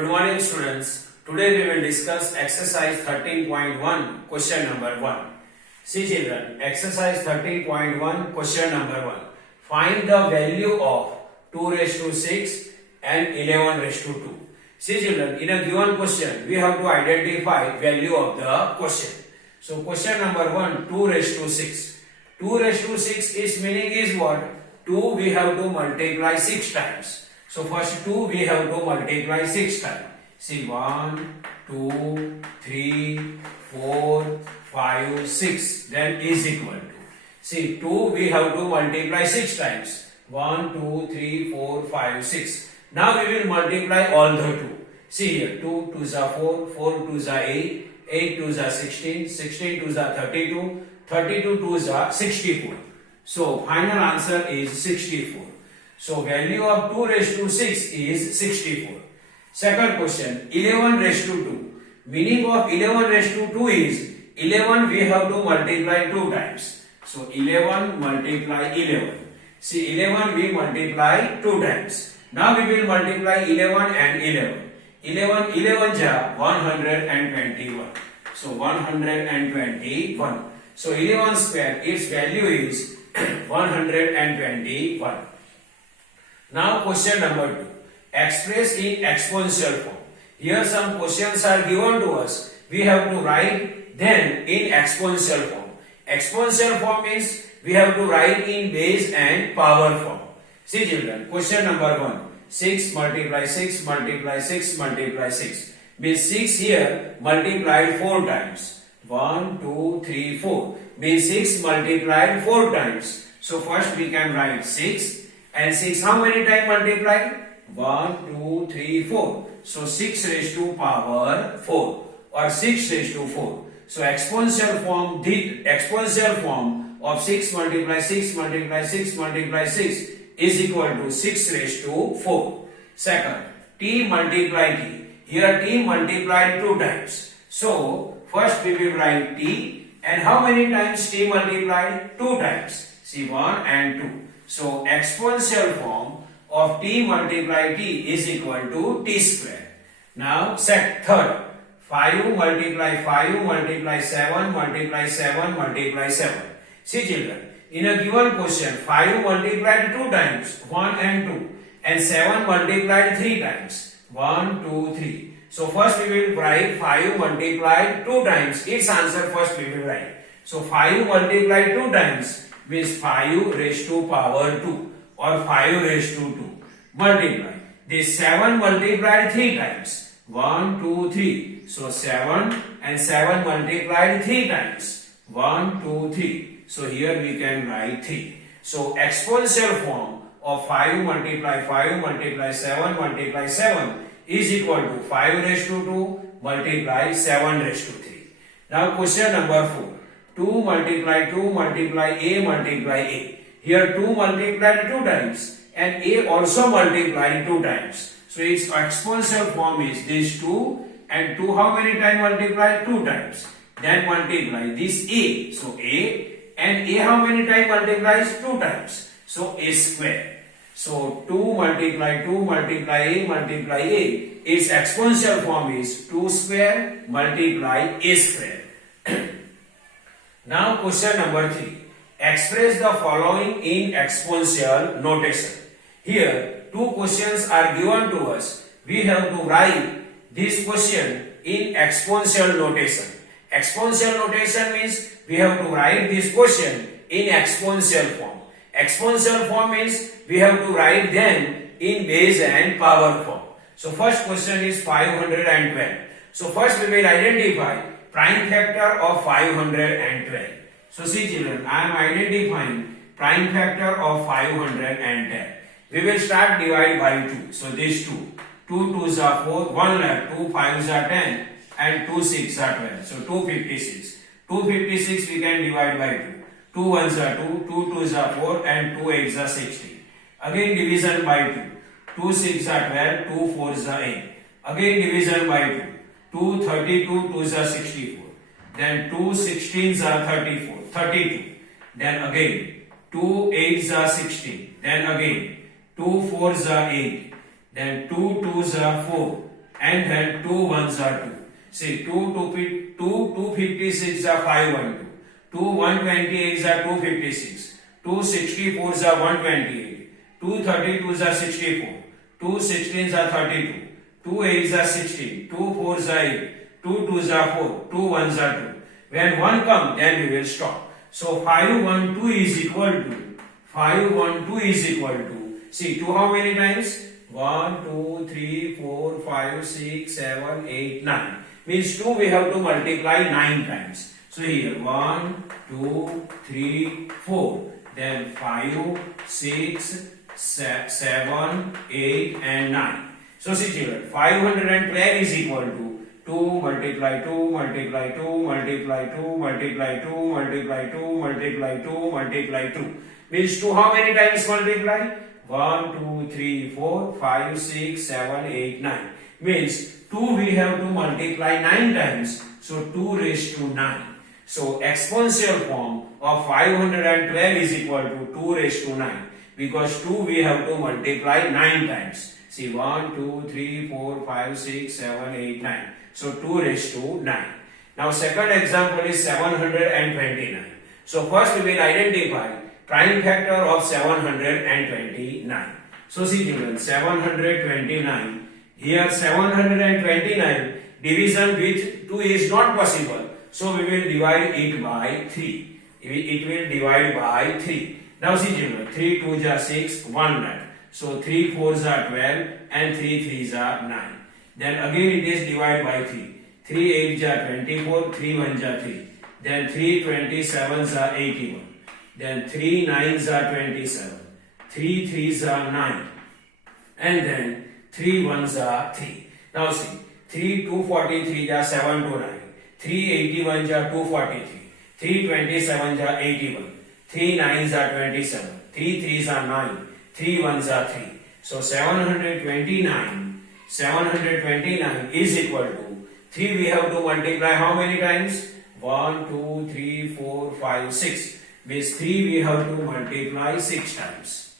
Good morning, students. Today we will discuss exercise 13.1, question number 1. See children, exercise 13.1, question number 1. Find the value of 2 raised to 6 and 11 raised to 2. See children, in a given question, we have to identify value of the question. So question number 1, 2 raised to 6. 2 raised to 6 is meaning is what? 2 we have to multiply 6 times. So first 2 we have to multiply 6 times. See 1, 2, 3, 4, 5, 6. Then is equal to. See 2 we have to multiply 6 times. 1, 2, 3, 4, 5, 6. Now we will multiply all the 2. See here 2 2s are 4, 4 2s are 8, 8 2s are 16, 16 2s are 32, 32 2s are 64. So final answer is 64. So value of 2 raised to 6 is 64. Second question, 11 raised to 2. Meaning of 11 raised to 2 is 11 we have to multiply 2 times. So 11 multiply 11. See 11 we multiply 2 times. Now we will multiply 11 and 11. 11 11 ja 121. So 121. So 11 square, its value is 121. Now question number 2. Express in exponential form. Here some questions are given to us. We have to write them in exponential form. Exponential form means we have to write in base and power form. See children, question number 1. 6 multiply 6 multiply 6 multiply 6. Means 6 here multiplied 4 times. 1, 2, 3, 4. Means 6 multiplied 4 times. So first we can write 6. And 6 how many times multiplied? 1, 2, 3, 4. So 6 raised to power 4 or 6 raised to 4. So exponential form, the exponential form of 6 multiply 6 multiply 6 multiply 6 is equal to 6 raised to 4. Second, t multiply t. Here t multiplied 2 times. So first we will write t, and how many times t multiplied? 2 times. See 1 and 2. So exponential form of t multiply t is equal to t square. Now third, 5 multiply 5 multiply 7 multiply 7 multiply 7. See children, in a given question 5 multiplied 2 times, 1 and 2, and 7 multiplied 3 times, 1, 2, 3. So first we will write 5 multiplied 2 times, its answer first we will write. So 5 multiplied 2 times means 5 raised to power 2 or 5 raised to 2. Multiply. This 7 multiplied 3 times. 1, 2, 3. So 7 and 7 multiplied 3 times. 1, 2, 3. So here we can write 3. So exponential form of 5 multiply 5 multiply 7 multiply 7 is equal to 5 raised to 2 multiply 7 raised to 3. Now question number 4. 2 multiply 2 multiply a multiply a. Here 2 multiplied 2 times and a also multiplied 2 times. So its exponential form is this 2 and 2 how many times multiplied? 2 times. Then multiply this a. So a and a how many times multiplies? 2 times. So a square. So 2 multiply 2 multiply a multiply a. Its exponential form is 2 square multiply a square. Now question number 3. Express the following in exponential notation. Here 2 questions are given to us. We have to write this question in exponential notation. Exponential notation means we have to write this question in exponential form. Exponential form means we have to write them in base and power form. So first question is 512. So first we will identify prime factor of 512. So see children, I am identifying prime factor of 510. We will start divide by 2. So this 2. 2 2s are 4, 1 left, 2 5s are 10 and 2 6 are 12. So 256. 256 we can divide by 2. 2 1s are 2, 2 2s are 4 and 2 8s are 16. Again division by 2. 2 6 are 12, 2 4s are 8. Again division by 2. 2 32, 2s are 64. Then 2 16s are 32. Then again 2 8s are 16. Then again 2 4s are 8. Then 2 2s are 4. and then 2 ones are 2. See, 256 are 512. 128 are 256. 264 are 128. 232 are 64. 16 are 32. 8 are 16. 4 are 8. 2 are 4. 2 are 2. When 1 comes, then we will stop. So 512 is equal to 512 is equal to, see, 2 how many times? 1, 2, 3, 4, 5, 6, 7, 8, 9. Means 2 we have to multiply 9 times. So here 1, 2, 3, 4. Then 5, 6, 7, 8 and 9. So see children, 512 is equal to 2 multiply 2 multiply 2 multiply 2 multiply 2 multiply 2 multiply 2 multiply 2. Means 2 how many times multiply? 1, 2, 3, 4, 5, 6, 7, 8, 9. Means 2 we have to multiply 9 times. So 2 raised to 9. So exponential form of 512 is equal to 2 raised to 9. Because 2 we have to multiply 9 times. See 1, 2, 3, 4, 5, 6, 7, 8, 9. So 2 raised to 9. Now second example is 729. So first we will identify prime factor of 729. So see children, 729. Here 729 division with 2 is not possible. So we will divide it by 3. It will divide by 3. Now see children, 3 2s are 6, 1 left. So 3 4s are 12 and 3 3s are 9. Then again it is divided by 3. 3 8s are 24, 3 1s are 3. Then 3 27s are 81. Then 3 9s are 27. 3 3s are 9. And then 3 1s are 3. Now see, 3 243 are 7 to 9. 3 81s are 243. 3 27s are 81. 3 9s are 27. 3 3s are 9. 3 1s are 3. So 729 is equal to 3 we have to multiply how many times? 1, 2, 3, 4, 5, 6. Means 3 we have to multiply 6 times.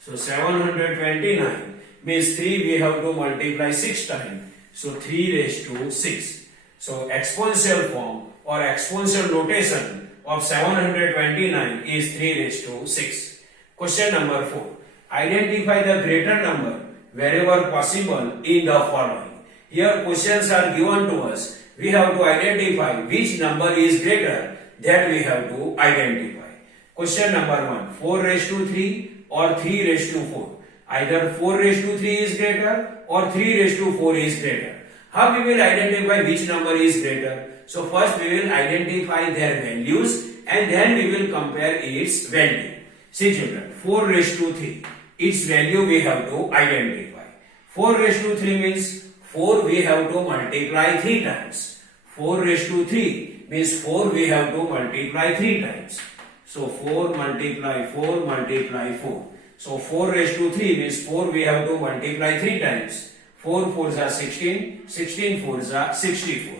So 729 means 3 we have to multiply 6 times. So 3 raised to 6. So exponential form or exponential notation of 729 is 3 raised to 6. Question number 4. Identify the greater number wherever possible in the following. Here questions are given to us. We have to identify which number is greater, that we have to identify. Question number 1. 4 raised to 3 or 3 raised to 4. Either 4 raised to 3 is greater or 3 raised to 4 is greater. How we will identify which number is greater? So first we will identify their values and then we will compare its value. See children, 4 raised to 3. Its value we have to identify. 4 raised to 3 means 4 we have to multiply 3 times. 4 raised to 3 means 4 we have to multiply 3 times. So 4 multiply 4 multiply 4. So 4 raised to 3 means 4 we have to multiply 3 times. 4 4s are 16, 16 4s are 64.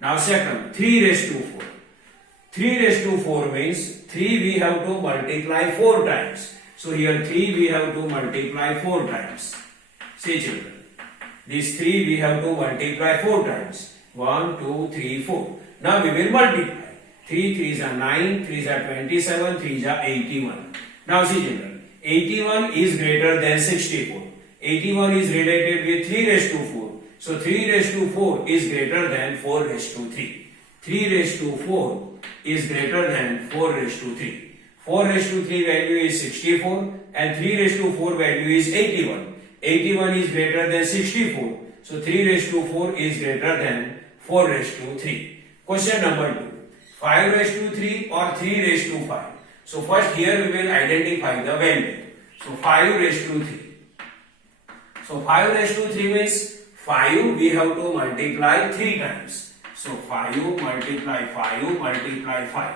Now second, 3 raised to 4. 3 raised to 4 means 3 we have to multiply 4 times. So here 3 we have to multiply 4 times. See children, these 3 we have to multiply 4 times. 1, 2, 3, 4. Now we will multiply. 3 3s are 9, 3s are 27, 3s are 81. Now see children, 81 is greater than 64. 81 is related with 3 raised to 4. So 3 raised to 4 is greater than 4 raised to 3. 3 raised to 4 is greater than 4 raised to 3. 4 raised to 3 value is 64 and 3 raised to 4 value is 81. 81 is greater than 64. So 3 raised to 4 is greater than 4 raised to 3. Question number 2. 5 raised to 3 or 3 raised to 5. So first here we will identify the value. So 5 raised to 3. So 5 raised to 3 means 5 we have to multiply 3 times. So 5 multiply 5 multiply 5.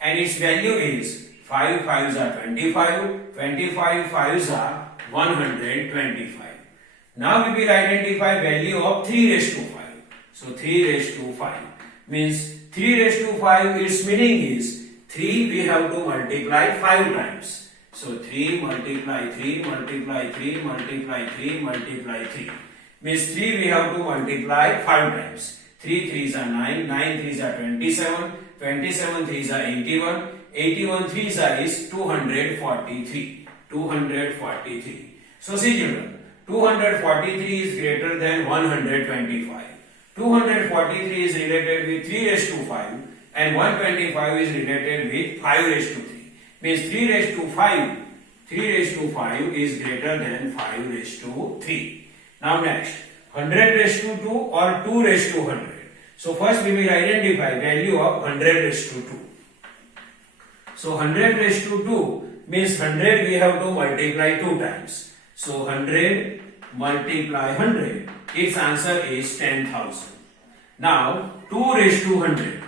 And its value is 5 5s are 25, 25 5s are 125. Now we will identify value of 3 raised to 5. So 3 raised to 5 means 3 raised to 5, its meaning is 3 we have to multiply 5 times. So 3 multiply 3 multiply 3 multiply 3 multiply 3. Means 3 we have to multiply 5 times. 3 3s are 9, 9 3s are 27, 27 3s are 81, 81 3s are is 243. 243. So see children, 243 is greater than 125. 243 is related with 3 raised to 5 and 125 is related with 5 raised to 3. Means 3 raised to 5, 3 raised to 5 is greater than 5 raised to 3. Now next, 100 raised to 2 or 2 raised to 100. So first we will identify value of 100 raised to 2. So 100 raised to 2 means 100 we have to multiply 2 times. So 100 multiply 100, its answer is 10,000. Now 2 raised to 100.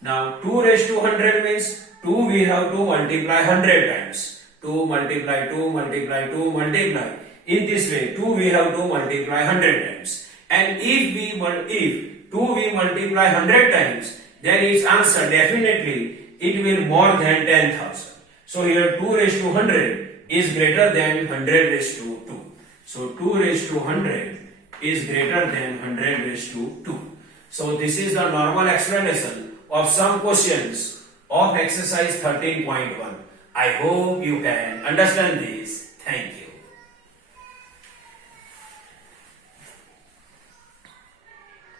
Now 2 raised to 100 means 2 we have to multiply 100 times. 2 multiply 2 multiply 2 multiply. In this way 2 we have to multiply 100 times. And if 2 we multiply 100 times, then its answer definitely it will more than 10,000. So here 2 raised to 100 is greater than 100 raised to 2. So 2 raised to 100 is greater than 100 raised to 2. So this is the normal explanation of some questions of exercise 13.1. I hope you can understand this. Thank you.